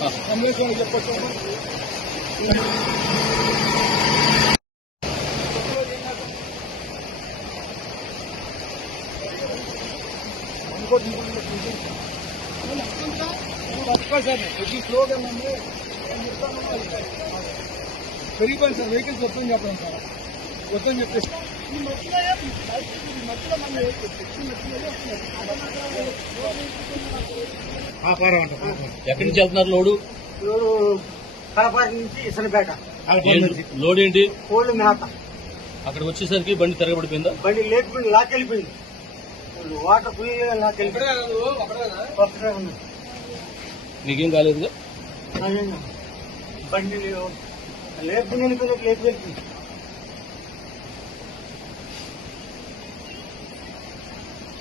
కమలేష్ గారికి చెప్పొచ్చు. ప్రతి స్లోగా పెరిగిపోయింది సార్. వెహికల్స్ వస్తుందని చెప్పండి సార్, వస్తుందని చెప్పేసి ఎక్కడి నుంచి వెళ్తున్నారు లోడు? కడపాటి నుంచి ఇసనపేట. లోడ్ ఏంటి? కోళ్ళు మేత. అక్కడ వచ్చేసరికి బండి తిరగబడిపోయిందా? బండి లేకపోయింది, లాకెళ్ళిపోయింది. Water full లాకెళ్ళిపోయింది. మీకేం కాలేదుగా? బండి లేపుకుని వెళ్ళిపోయినట్టు లేపుకెళ్ళిపోయింది.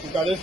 ఇంకా అదే